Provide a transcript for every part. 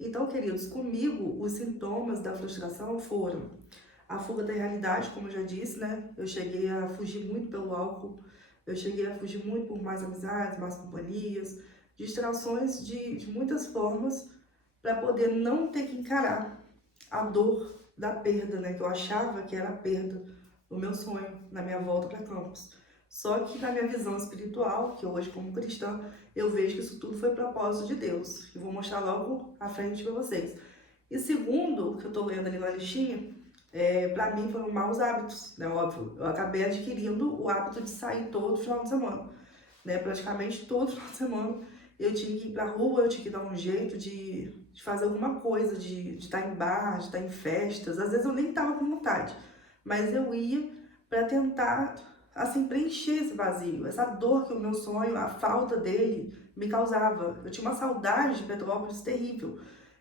Então, queridos, comigo, os sintomas da frustração foram a fuga da realidade, como eu já disse, né? Eu cheguei a fugir muito pelo álcool, eu cheguei a fugir muito por mais amizades, mais companhias, distrações de muitas formas para poder não ter que encarar a dor da perda, né? Que eu achava que era a perda do meu sonho na minha volta para Campos. Só que na minha visão espiritual, que hoje como cristã, eu vejo que isso tudo foi propósito de Deus. E vou mostrar logo à frente para vocês. E segundo, que eu estou lendo ali na listinha, para mim foram maus hábitos, né? Óbvio. Eu acabei adquirindo o hábito de sair todo final de semana, né? Praticamente todo final de semana eu tinha que ir pra rua, eu tinha que dar um jeito de fazer alguma coisa, de estar em bar, de estar em festas. Às vezes eu nem tava com vontade, mas eu ia para tentar, assim, preencher esse vazio, essa dor que o meu sonho, a falta dele me causava. Eu tinha uma saudade de Petrópolis terrível.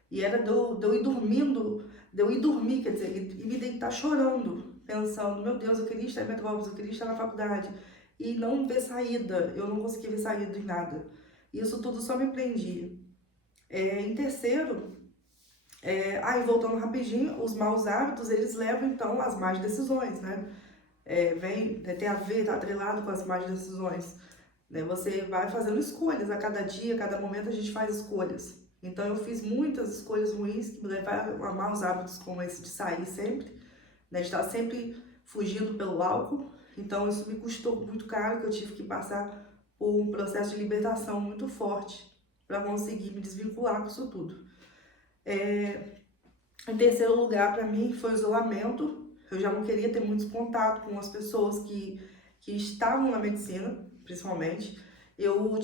E era de eu ir dormindo, de eu ir dormir, quer dizer, e me deitar chorando, pensando, meu Deus, eu queria estar em Petrópolis, eu queria estar na faculdade. E não ver saída, eu não conseguia ver saída em nada. Isso tudo só me prendia. Em terceiro, e voltando rapidinho, os maus hábitos, eles levam então às más decisões, né? Tem a ver, tá atrelado com as más decisões, né? Você vai fazendo escolhas a cada dia, a cada momento a gente faz escolhas. Então eu fiz muitas escolhas ruins que me levaram a maus hábitos como esse de sair sempre, né? De estar sempre fugindo pelo álcool. Então isso me custou muito caro, que eu tive que passar por um processo de libertação muito forte para conseguir me desvincular com isso tudo. Em terceiro lugar, para mim, foi o isolamento. Eu já não queria ter muito contato com as pessoas que estavam na medicina, principalmente. Eu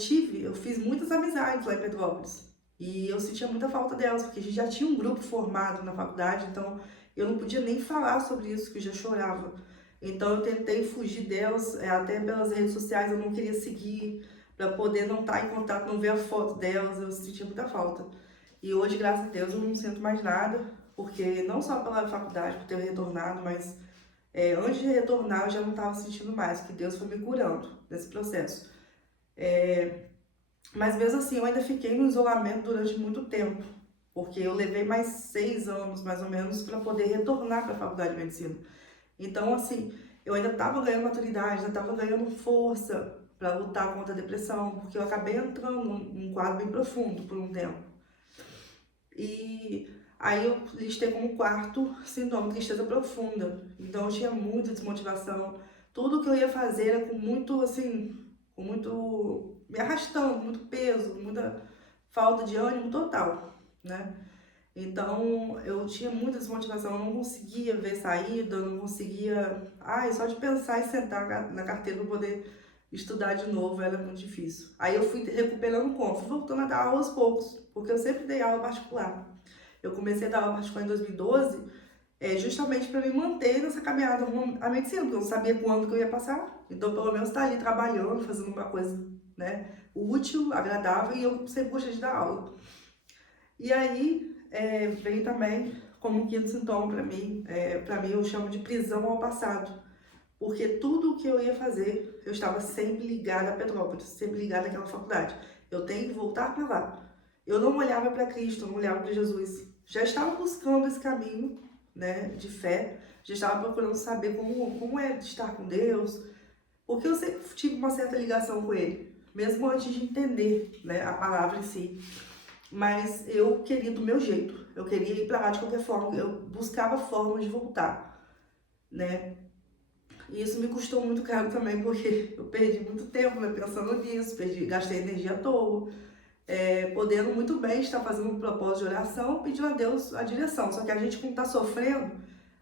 fiz muitas amizades lá em Petrópolis. E eu sentia muita falta delas, porque a gente já tinha um grupo formado na faculdade, então eu não podia nem falar sobre isso, que eu já chorava. Então eu tentei fugir delas, até pelas redes sociais eu não queria seguir, para poder não estar em contato, não ver a foto delas, eu sentia muita falta. E hoje, graças a Deus, eu não sinto mais nada, porque não só pela faculdade, por ter retornado, mas antes de retornar eu já não estava sentindo mais, porque Deus foi me curando nesse processo. Mas mesmo assim, eu ainda fiquei no isolamento durante muito tempo, porque eu levei mais 6 anos, mais ou menos, para poder retornar para a faculdade de medicina. Então, assim, eu ainda estava ganhando maturidade, ainda estava ganhando força para lutar contra a depressão, porque eu acabei entrando num quadro bem profundo por um tempo. E aí eu listei como quarto sintoma tristeza profunda. Então eu tinha muita desmotivação. Tudo que eu ia fazer era com muito, assim, com muito, me arrastando, muito peso, muita falta de ânimo total, né? Então eu tinha muita desmotivação, eu não conseguia ver saída, eu não conseguia. Ai, só de pensar em sentar na carteira para poder estudar de novo era muito difícil. Aí eu fui recuperando como? Fui voltando a dar aula aos poucos, porque eu sempre dei aula particular. Eu comecei a dar aula particular em 2012, justamente para me manter nessa caminhada rumo à medicina, porque eu não sabia quando que eu ia passar. Então, pelo menos estar ali trabalhando, fazendo uma coisa, né, útil, agradável, e eu sempre gostei de dar aula. E aí veio também como um quinto sintoma para mim eu chamo de prisão ao passado, porque tudo o que eu ia fazer, eu estava sempre ligada a Petrópolis, sempre ligada àquela faculdade. Eu tenho que voltar para lá. Eu não olhava para Cristo, eu não olhava para Jesus. Já estava buscando esse caminho, né, de fé, já estava procurando saber como é de estar com Deus, porque eu sempre tive uma certa ligação com Ele, mesmo antes de entender, né, a palavra em si. Mas eu queria do meu jeito, eu queria ir para lá de qualquer forma, eu buscava formas de voltar, né? E isso me custou muito caro também, porque eu perdi muito tempo, né, pensando nisso, gastei energia à toa, podendo muito bem estar fazendo um propósito de oração, pedindo a Deus a direção. Só que a gente, quando está sofrendo,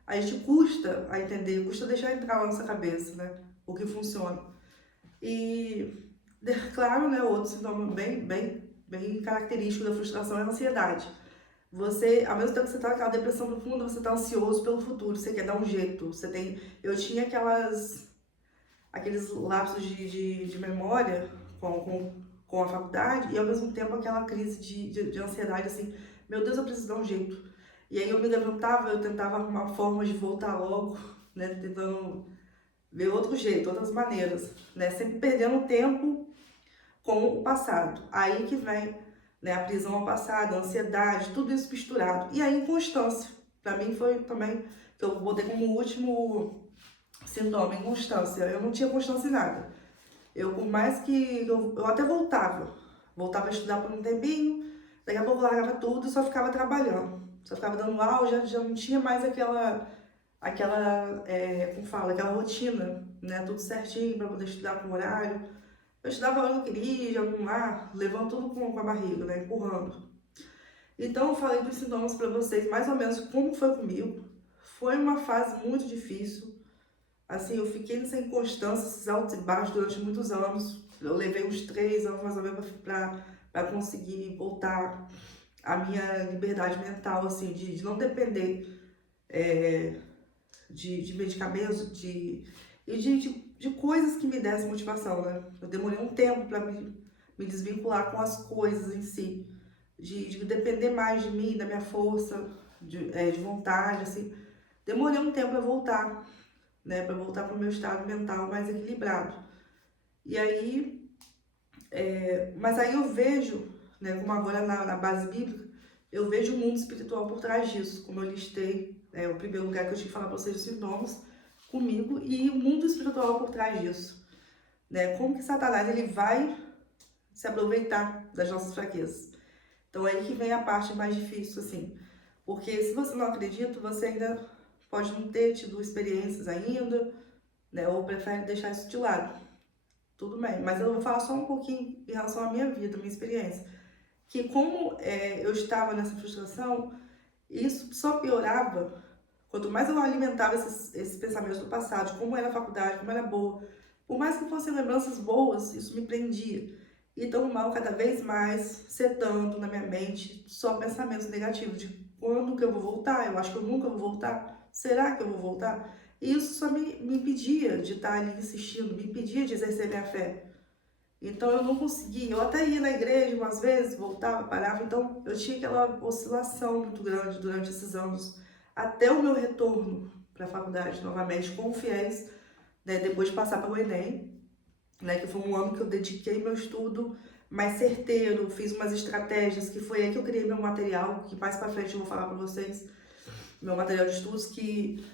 a gente custa a entender, custa deixar entrar na nossa cabeça, né, o que funciona. E, claro, né, outro sintoma bem característico da frustração é a ansiedade. Você, ao mesmo tempo que você tá naquela depressão profunda, você tá ansioso pelo futuro, você quer dar um jeito. Eu tinha aqueles lapsos de memória com a faculdade e ao mesmo tempo aquela crise de ansiedade, assim, meu Deus, eu preciso dar um jeito. E aí eu me levantava, eu tentava arrumar formas de voltar logo, né, tentando ver outro jeito, outras maneiras, né, sempre perdendo tempo com o passado. Aí que vem né? A prisão passada, a ansiedade, tudo isso misturado. E a inconstância. Para mim foi também, que eu botei como último sintoma, inconstância. Eu não tinha constância em nada. Eu, por mais que eu até voltava a estudar por um tempinho, daqui a pouco eu largava tudo e só ficava trabalhando. Só ficava dando aula, já não tinha mais como fala, aquela rotina, né? Tudo certinho para poder estudar com horário. Eu estudava a hora que eu queria, de algum ar, levando tudo com a barriga, né? Empurrando. Então eu falei dos sintomas para vocês, mais ou menos como foi comigo. Foi uma fase muito difícil. Assim, eu fiquei nessa inconstância, esses altos e baixos durante muitos anos. Eu levei uns 3 anos mais ou menos para conseguir voltar à minha liberdade mental, assim, de não depender é, de medicamentos de coisas que me dessem motivação, né? Eu demorei um tempo para me desvincular com as coisas em si, de depender mais de mim, da minha força, de vontade, assim. Demorei um tempo para voltar, né? Para voltar para o meu estado mental mais equilibrado. E aí, mas aí eu vejo, né? Como agora na base bíblica, eu vejo o mundo espiritual por trás disso, como eu listei, o primeiro lugar que eu tinha que falar para vocês, os sintomas, comigo, e o mundo espiritual por trás disso, né? Como que Satanás ele vai se aproveitar das nossas fraquezas. Então é aí que vem a parte mais difícil, assim, porque se você não acredita, você ainda pode não ter tido experiências ainda, né? Ou prefere deixar isso de lado. Tudo bem, mas eu vou falar só um pouquinho em relação à minha vida, minha experiência. Que como eu estava nessa frustração, isso só piorava quanto mais eu alimentava esses pensamentos do passado, de como era a faculdade, como era boa. Por mais que fossem lembranças boas, isso me prendia. Então o mal cada vez mais setando na minha mente só pensamentos negativos de quando que eu vou voltar, eu acho que eu nunca vou voltar, será que eu vou voltar? E isso só me impedia de estar ali insistindo, me impedia de exercer minha fé. Então eu não conseguia, eu até ia na igreja umas vezes, voltava, parava, então eu tinha aquela oscilação muito grande durante esses anos, até o meu retorno para a faculdade novamente com o FIES, né, depois de passar pelo Enem, né, que foi um ano que eu dediquei meu estudo mais certeiro, fiz umas estratégias, que foi aí que eu criei meu material, que mais para frente eu vou falar para vocês, meu material de estudos, que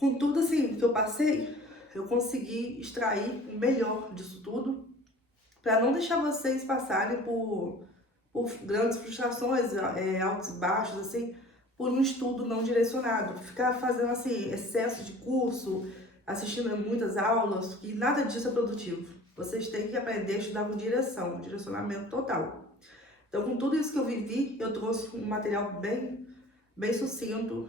com tudo assim que eu passei, eu consegui extrair o melhor disso tudo, para não deixar vocês passarem por grandes frustrações, altos e baixos, assim, por um estudo não direcionado. Ficar fazendo, assim, excesso de curso, assistindo a muitas aulas, que nada disso é produtivo. Vocês têm que aprender a estudar com direção, com direcionamento total. Então, com tudo isso que eu vivi, eu trouxe um material bem sucinto,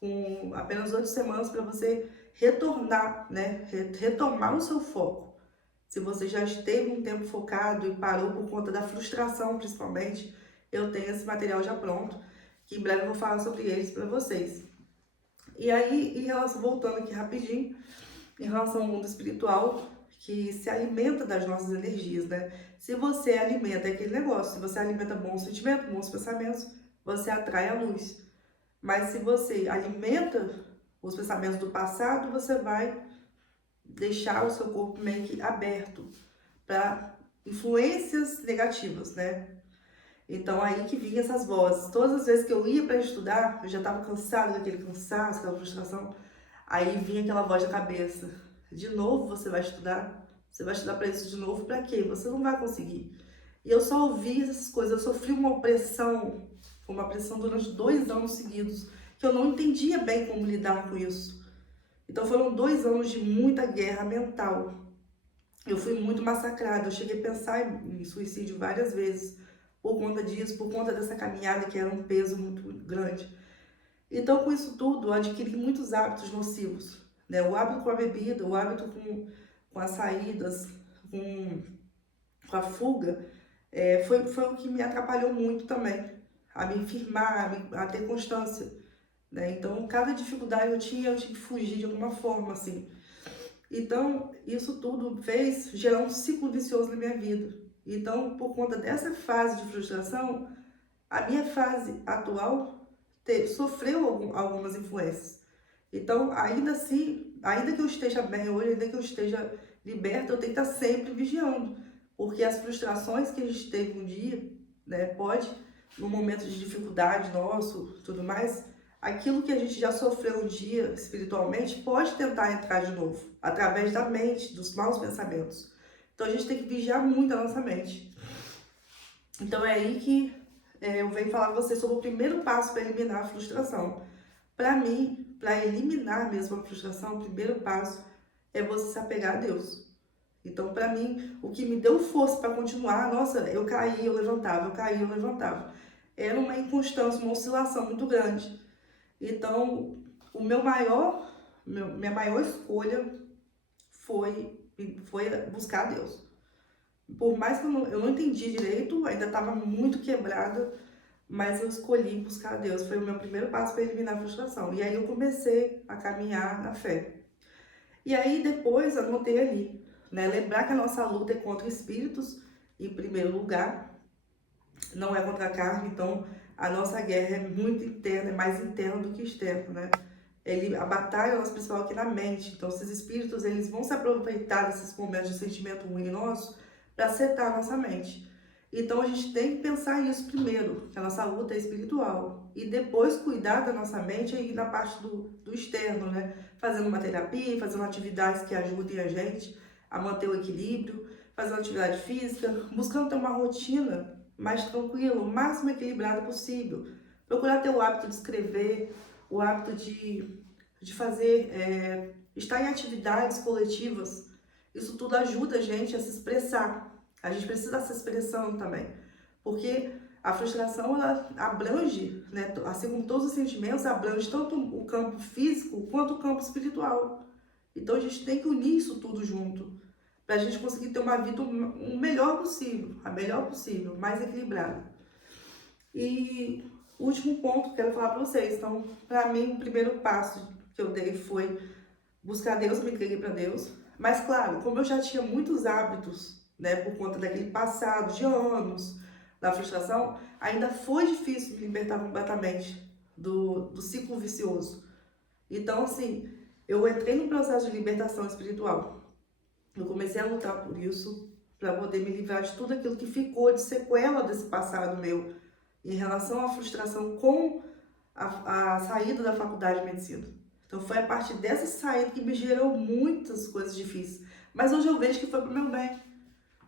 com apenas 8 semanas para você retornar, né? Retomar o seu foco. Se você já esteve um tempo focado e parou por conta da frustração, principalmente, eu tenho esse material já pronto, que em breve eu vou falar sobre eles para vocês. E aí, voltando aqui rapidinho, em relação ao mundo espiritual, que se alimenta das nossas energias, né? Se você alimenta aquele negócio, se você alimenta bons sentimentos, bons pensamentos, você atrai a luz. Mas se você alimenta os pensamentos do passado, você vai deixar o seu corpo meio que aberto para influências negativas, né? Então aí que vinha essas vozes. Todas as vezes que eu ia para estudar, eu já estava cansada daquele cansaço, aquela frustração. Aí vinha aquela voz da cabeça. De novo você vai estudar? Você vai estudar para isso de novo? Para quê? Você não vai conseguir. E eu só ouvi essas coisas. Eu sofri uma pressão durante 2 anos seguidos, que eu não entendia bem como lidar com isso. Então foram 2 anos de muita guerra mental. Eu fui muito massacrada, eu cheguei a pensar em suicídio várias vezes por conta disso, por conta dessa caminhada que era um peso muito grande. Então, com isso tudo, eu adquiri muitos hábitos nocivos, né? O hábito com a bebida, o hábito com as saídas, com a fuga, foi o que me atrapalhou muito também, a me firmar, a ter constância, né? Então, cada dificuldade eu tinha que fugir de alguma forma, assim. Então, isso tudo fez gerar um ciclo vicioso na minha vida. Então, por conta dessa fase de frustração, a minha fase atual sofreu algumas influências. Então, ainda assim, ainda que eu esteja bem hoje, ainda que eu esteja liberta, eu tenho que estar sempre vigiando. Porque as frustrações que a gente teve um dia, né? Pode, no momento de dificuldade nosso, tudo mais, aquilo que a gente já sofreu um dia espiritualmente pode tentar entrar de novo, através da mente, dos maus pensamentos. Então a gente tem que vigiar muito a nossa mente. Então é aí que eu venho falar com você sobre o primeiro passo para eliminar a frustração. Para mim, para eliminar mesmo a frustração, o primeiro passo é você se apegar a Deus. Então, para mim, o que me deu força para continuar, nossa, eu caí, eu levantava, eu caí, eu levantava. Era uma inconstância, uma oscilação muito grande. Então, minha maior escolha foi buscar Deus. Por mais que eu não entendi direito, ainda estava muito quebrada, mas eu escolhi buscar Deus. Foi o meu primeiro passo para eliminar a frustração. E aí eu comecei a caminhar na fé. E aí depois anotei ali, né? Lembrar que a nossa luta é contra espíritos, em primeiro lugar, não é contra a carne, então a nossa guerra é muito interna, é mais interna do que externa, né? A batalha é nossa principal aqui na mente, então esses espíritos eles vão se aproveitar desses momentos de sentimento ruim nosso para setar a nossa mente. Então a gente tem que pensar isso primeiro, que a nossa luta é espiritual, e depois cuidar da nossa mente aí na parte do externo, né? Fazendo uma terapia, fazendo atividades que ajudem a gente a manter o equilíbrio, fazendo atividade física, buscando ter uma rotina mais tranquila, o máximo equilibrada possível. Procurar ter o hábito de escrever, o hábito de fazer, estar em atividades coletivas. Isso tudo ajuda a gente a se expressar. A gente precisa dessa expressão também, porque a frustração ela abrange, né, assim como todos os sentimentos, abrange tanto o campo físico quanto o campo espiritual. Então a gente tem que unir isso tudo junto, para a gente conseguir ter uma vida o melhor possível, a melhor possível, mais equilibrada. E o último ponto que eu quero falar para vocês, então, para mim, o primeiro passo que eu dei foi buscar Deus, me entreguei para Deus. Mas, claro, como eu já tinha muitos hábitos, né, por conta daquele passado de anos, da frustração, ainda foi difícil me libertar completamente do ciclo vicioso. Então, assim, eu entrei no processo de libertação espiritual. Eu comecei a lutar por isso, para poder me livrar de tudo aquilo que ficou de sequela desse passado meu, em relação à frustração com a saída da faculdade de medicina. Então foi a partir dessa saída que me gerou muitas coisas difíceis. Mas hoje eu vejo que foi para o meu bem.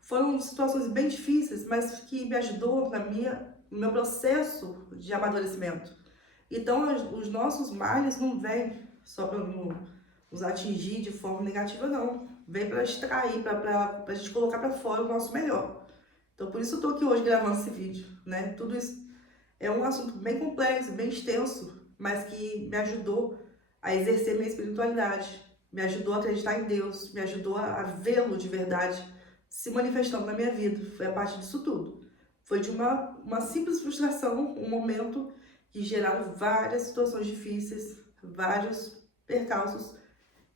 Foram situações bem difíceis, mas que me ajudou no meu processo de amadurecimento. Então os nossos males não vêm só para nos atingir de forma negativa, não. Vem para extrair, para a gente colocar para fora o nosso melhor. Então por isso eu estou aqui hoje gravando esse vídeo, né? Tudo isso é um assunto bem complexo, bem extenso, mas que me ajudou a exercer minha espiritualidade, me ajudou a acreditar em Deus, me ajudou a vê-lo de verdade se manifestando na minha vida. Foi a partir disso tudo. Foi de uma simples frustração, um momento que geraram várias situações difíceis, vários percalços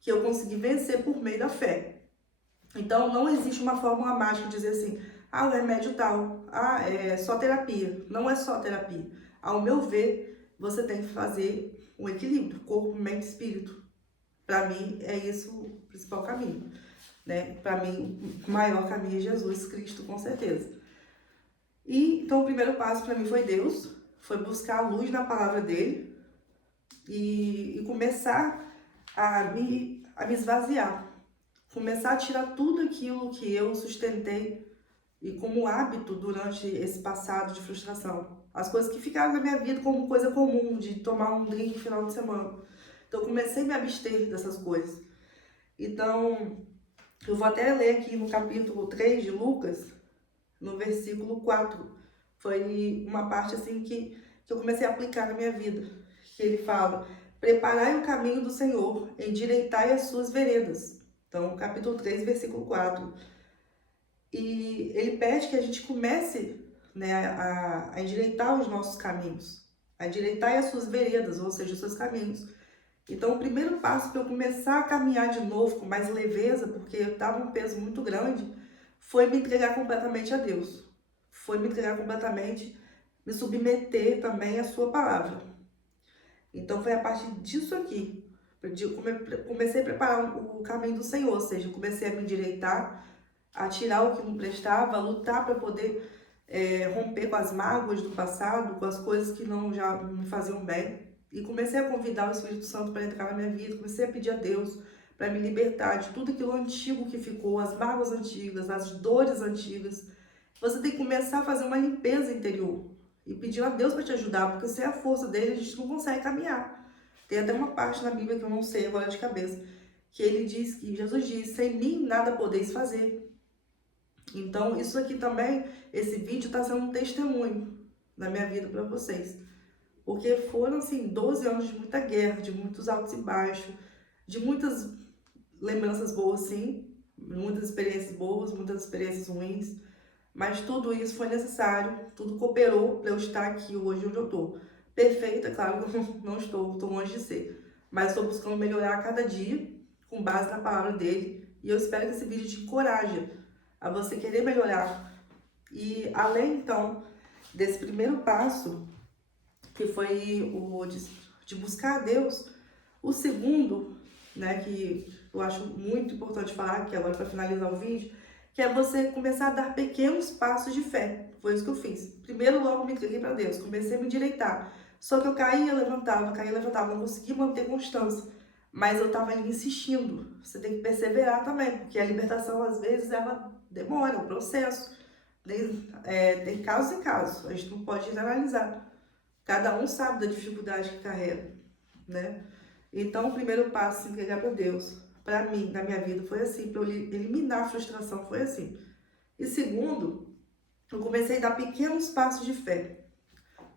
que eu consegui vencer por meio da fé. Então não existe uma fórmula mágica de dizer assim, o remédio tal, é só terapia. Não é só terapia. Ao meu ver, você tem que fazer um equilíbrio, corpo, mente e espírito. Para mim, é isso o principal caminho, né? Para mim, o maior caminho é Jesus Cristo, com certeza. E então o primeiro passo para mim foi Deus, foi buscar a luz na palavra dele e começar a me esvaziar. Começar a tirar tudo aquilo que eu sustentei e como hábito durante esse passado de frustração. As coisas que ficaram na minha vida como coisa comum, de tomar um drink no final de semana. Então eu comecei a me abster dessas coisas. Então, eu vou até ler aqui no capítulo 3 de Lucas, no versículo 4. Foi uma parte assim que eu comecei a aplicar na minha vida. Que ele fala, preparai o caminho do Senhor, endireitai as suas veredas. Então, capítulo 3, versículo 4. E ele pede que a gente comece, né, a endireitar os nossos caminhos, a endireitar as suas veredas, ou seja, os seus caminhos. Então, o primeiro passo para eu começar a caminhar de novo com mais leveza, porque eu estava um peso muito grande, foi me entregar completamente a Deus. Foi me entregar completamente, me submeter também à sua palavra. Então, foi a partir disso aqui, comecei a preparar o caminho do Senhor, ou seja, comecei a me endireitar, a tirar o que não prestava, a lutar para poder romper com as mágoas do passado, com as coisas que não já me faziam bem. E comecei a convidar o Espírito Santo para entrar na minha vida, comecei a pedir a Deus para me libertar de tudo aquilo antigo que ficou, as mágoas antigas, as dores antigas. Você tem que começar a fazer uma limpeza interior e pedir a Deus para te ajudar, porque sem a força dele a gente não consegue caminhar. Tem até uma parte na Bíblia que eu não sei agora de cabeça, que ele diz, que Jesus diz: sem mim nada podeis fazer. Então, isso aqui também, esse vídeo está sendo um testemunho na minha vida para vocês. Porque foram, assim, 12 anos de muita guerra, de muitos altos e baixos, de muitas lembranças boas, sim, muitas experiências boas, muitas experiências ruins, mas tudo isso foi necessário, tudo cooperou para eu estar aqui hoje onde eu estou. Perfeita, claro que eu não estou longe de ser, mas estou buscando melhorar a cada dia, com base na palavra dele, e eu espero que esse vídeo te encoraje a você querer melhorar. E além, então, desse primeiro passo, que foi o de buscar a Deus, o segundo, né, que eu acho muito importante falar, que agora para finalizar o vídeo, que é você começar a dar pequenos passos de fé. Foi isso que eu fiz. Primeiro, logo me entreguei para Deus, comecei a me endireitar. Só que eu caía, levantava, não conseguia manter constância. Mas eu estava ali insistindo. Você tem que perseverar também, porque a libertação, às vezes, ela demora, é um processo. Tem casos e casos, a gente não pode generalizar. Cada um sabe da dificuldade que carrega, né? Então, o primeiro passo, se entregar para Deus, para mim, na minha vida, foi assim, para eu eliminar a frustração, foi assim. E segundo, eu comecei a dar pequenos passos de fé.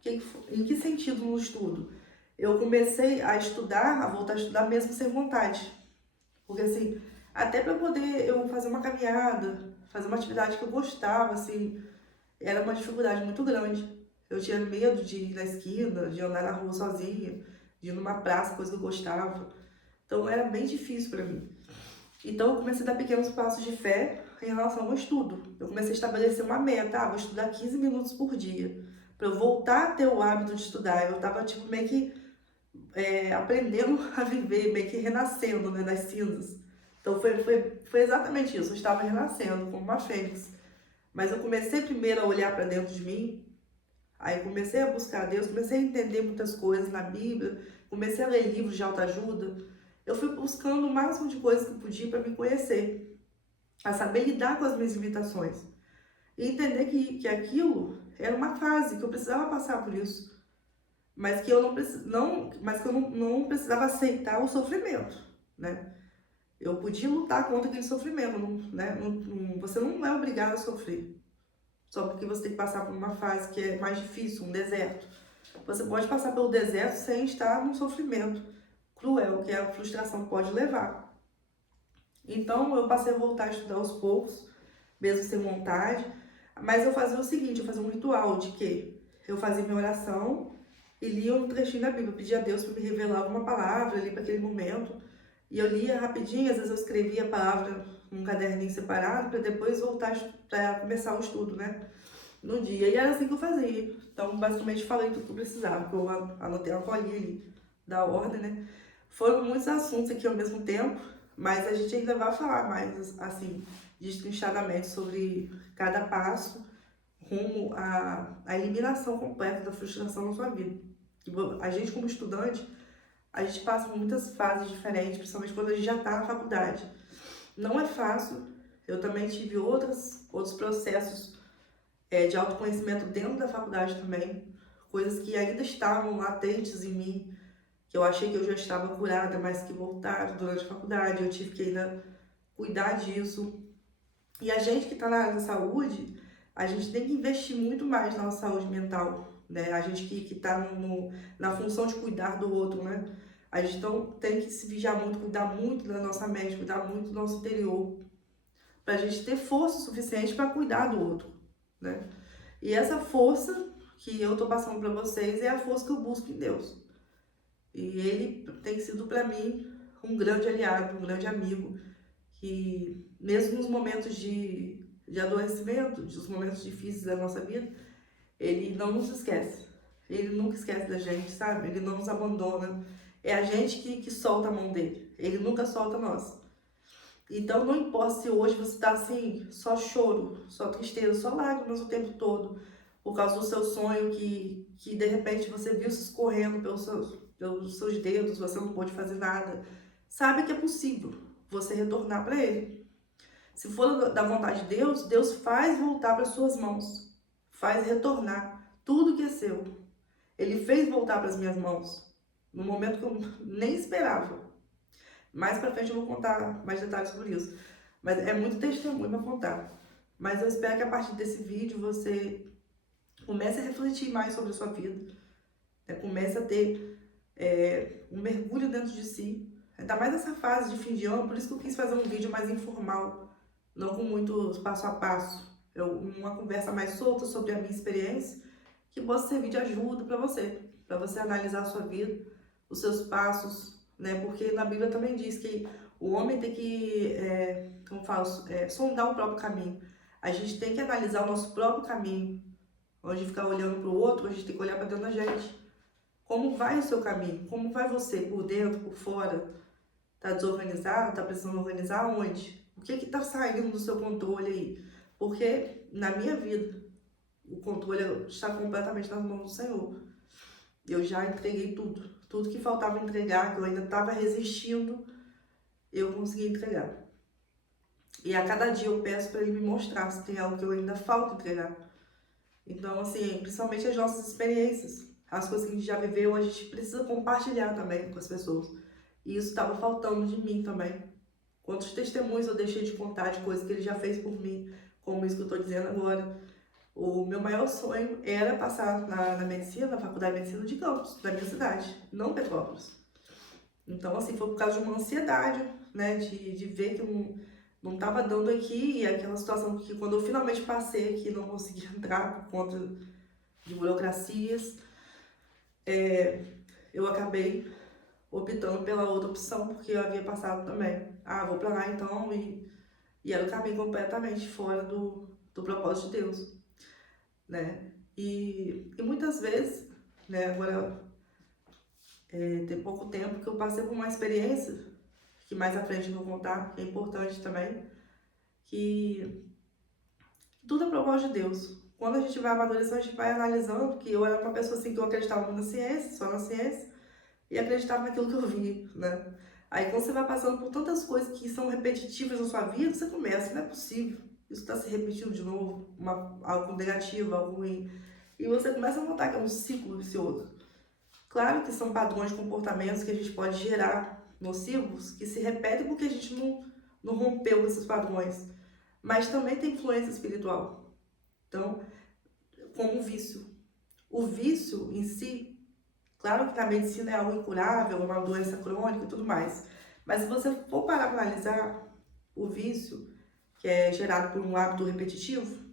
Em que sentido no estudo? Eu comecei a estudar, a voltar a estudar mesmo sem vontade. Porque assim, até para poder eu fazer uma caminhada, fazer uma atividade que eu gostava, assim, era uma dificuldade muito grande. Eu tinha medo de ir na esquina, de andar na rua sozinha, de ir numa praça, coisa que eu gostava. Então era bem difícil para mim. Então eu comecei a dar pequenos passos de fé em relação ao estudo. Eu comecei a estabelecer uma meta, vou estudar 15 minutos por dia. Para eu voltar a ter o hábito de estudar. Eu tava tipo meio que aprendendo a viver, meio que renascendo, né, das cinzas. Então foi exatamente isso, eu estava renascendo como uma fênix. Mas eu comecei primeiro a olhar para dentro de mim, aí comecei a buscar a Deus, comecei a entender muitas coisas na Bíblia, comecei a ler livros de autoajuda. Eu fui buscando o máximo de coisas que eu podia para me conhecer, a saber lidar com as minhas limitações. E entender que aquilo era uma fase, que eu precisava passar por isso. Mas que eu não precisava aceitar o sofrimento, né? Eu podia lutar contra aquele sofrimento, né? Você não é obrigado a sofrer. Só porque você tem que passar por uma fase que é mais difícil, um deserto. Você pode passar pelo deserto sem estar num sofrimento cruel, que a frustração pode levar. Então, eu passei a voltar a estudar aos poucos, mesmo sem vontade. Mas eu fazia o seguinte, eu fazia um ritual de que eu fazia minha oração e lia um trechinho da Bíblia, eu pedia a Deus para me revelar alguma palavra ali para aquele momento. E eu lia rapidinho, às vezes eu escrevia a palavra num caderninho separado para depois voltar para começar o estudo, né? No dia. E era assim que eu fazia. Então, basicamente, falei tudo que eu precisava, que eu anotei uma colinha ali da ordem, né? Foram muitos assuntos aqui ao mesmo tempo, mas a gente ainda vai falar mais, assim, destrinchadamente sobre cada passo rumo à eliminação completa da frustração na sua vida. A gente, como estudante, a gente passa por muitas fases diferentes, principalmente quando a gente já está na faculdade. Não é fácil. Eu também tive outros processos de autoconhecimento dentro da faculdade também, coisas que ainda estavam latentes em mim, que eu achei que eu já estava curada, mas que voltaram durante a faculdade, eu tive que ainda cuidar disso. E a gente que está na área da saúde, a gente tem que investir muito mais na nossa saúde mental, né? A gente que está na função de cuidar do outro, né? A gente então tem que se vigiar muito, cuidar muito da nossa mente, cuidar muito do nosso interior, para a gente ter força suficiente para cuidar do outro, né? E essa força que eu tô passando para vocês é a força que eu busco em Deus. E ele tem sido para mim um grande aliado, um grande amigo, que mesmo nos momentos de adoecimento, nos momentos difíceis da nossa vida, ele não nos esquece. Ele nunca esquece da gente, sabe? Ele não nos abandona. É a gente que solta a mão dele. Ele nunca solta nós. Então não importa se hoje você está assim, só choro, só tristeza, só lágrimas o tempo todo, por causa do seu sonho que de repente você viu se escorrendo pelos seus dedos, você não pôde fazer nada. Sabe que é possível você retornar para Ele. Se for da vontade de Deus, Deus faz voltar para suas mãos, faz retornar tudo que é seu. Ele fez voltar para as minhas mãos, no momento que eu nem esperava. Mais pra frente eu vou contar mais detalhes sobre isso. Mas é muito testemunho pra contar. Mas eu espero que a partir desse vídeo você comece a refletir mais sobre a sua vida. Né? Comece a ter um mergulho dentro de si. Ainda mais nessa fase de fim de ano, por isso que eu quis fazer um vídeo mais informal. Não com muitos passo a passo. Uma conversa mais solta sobre a minha experiência, que possa servir de ajuda para você analisar a sua vida, os seus passos, né? Porque na Bíblia também diz que o homem tem que, como falo, sondar o próprio caminho. A gente tem que analisar o nosso próprio caminho, antes de ficar olhando para o outro, a gente tem que olhar para dentro da gente. Como vai o seu caminho? Como vai você, por dentro, por fora? Tá desorganizado? Tá precisando organizar onde? O que que tá saindo do seu controle aí? Porque na minha vida, o controle está completamente nas mãos do Senhor. Eu já entreguei tudo. Tudo que faltava entregar, que eu ainda estava resistindo, eu consegui entregar. E a cada dia eu peço para Ele me mostrar se tem algo que eu ainda falta entregar. Então, assim, principalmente as nossas experiências, as coisas que a gente já viveu, a gente precisa compartilhar também com as pessoas. E isso estava faltando de mim também. Quantos testemunhos eu deixei de contar de coisas que Ele já fez por mim, como isso que eu estou dizendo agora. O meu maior sonho era passar na medicina, na faculdade de medicina de Campos, da minha cidade, não Petrópolis. Então, assim, foi por causa de uma ansiedade, né, de ver que não estava dando aqui, e aquela situação que quando eu finalmente passei aqui, não consegui entrar por conta de burocracias, eu acabei optando pela outra opção, porque eu havia passado também. Ah, vou pra lá então, e era o caminho completamente fora do propósito de Deus, né? E muitas vezes, né, agora tem pouco tempo que eu passei por uma experiência, que mais à frente eu vou contar, que é importante também, que tudo é propósito de Deus. Quando a gente vai amadurecendo, a gente vai analisando, porque eu era uma pessoa assim que eu acreditava muito na ciência, só na ciência, e acreditava naquilo que eu vi, né? Aí quando você vai passando por tantas coisas que são repetitivas na sua vida, você começa, não é possível, isso está se repetindo de novo, algo negativo, algo ruim. E você começa a notar que é um ciclo vicioso. Claro que são padrões de comportamentos que a gente pode gerar nocivos, que se repetem porque a gente não rompeu com esses padrões. Mas também tem influência espiritual. Então, como o vício. O vício em si, claro que na medicina é algo incurável, uma doença crônica e tudo mais. Mas se você for parar para analisar o vício, que é gerado por um hábito repetitivo,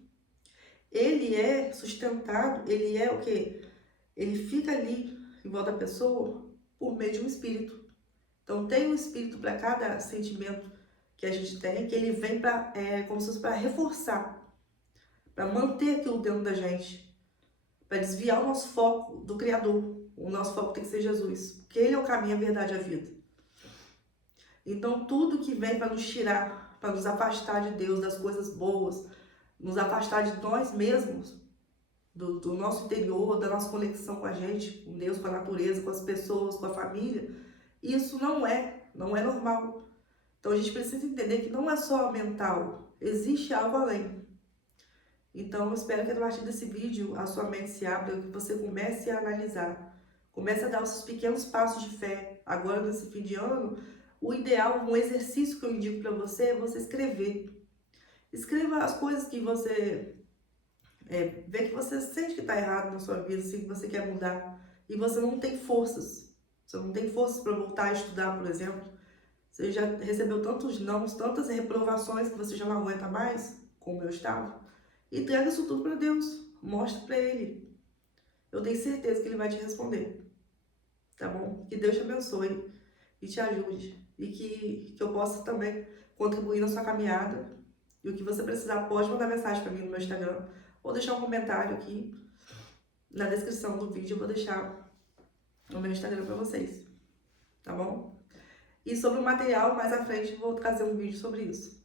ele é sustentado, ele é o quê? Ele fica ali em volta da pessoa por meio de um espírito. Então tem um espírito para cada sentimento que a gente tem, que ele vem para como se fosse para reforçar, para manter aquilo dentro da gente, para desviar o nosso foco do Criador. O nosso foco tem que ser Jesus, porque Ele é o caminho, a verdade e a vida. Então tudo que vem para nos tirar, para nos afastar de Deus, das coisas boas, nos afastar de nós mesmos, do nosso interior, da nossa conexão com a gente, com Deus, com a natureza, com as pessoas, com a família, isso não é normal. Então a gente precisa entender que não é só mental, existe algo além. Então eu espero que a partir desse vídeo a sua mente se abra, que você comece a analisar, comece a dar os seus pequenos passos de fé. Agora nesse fim de ano, o ideal, um exercício que eu indico para você é você escrever. Escreva as coisas que você vê que você sente que está errado na sua vida, assim, que você quer mudar, e você não tem forças. Você não tem forças para voltar a estudar, por exemplo. Você já recebeu tantos nãos, tantas reprovações que você já não aguenta mais, como eu estava. Entrega isso tudo para Deus. Mostre para Ele. Eu tenho certeza que Ele vai te responder. Tá bom? Que Deus te abençoe e te ajude. E que eu possa também contribuir na sua caminhada. E o que você precisar, pode mandar mensagem para mim no meu Instagram. Ou deixar um comentário aqui na descrição do vídeo. Eu vou deixar o meu Instagram para vocês. Tá bom? E sobre o material, mais à frente, vou trazer um vídeo sobre isso.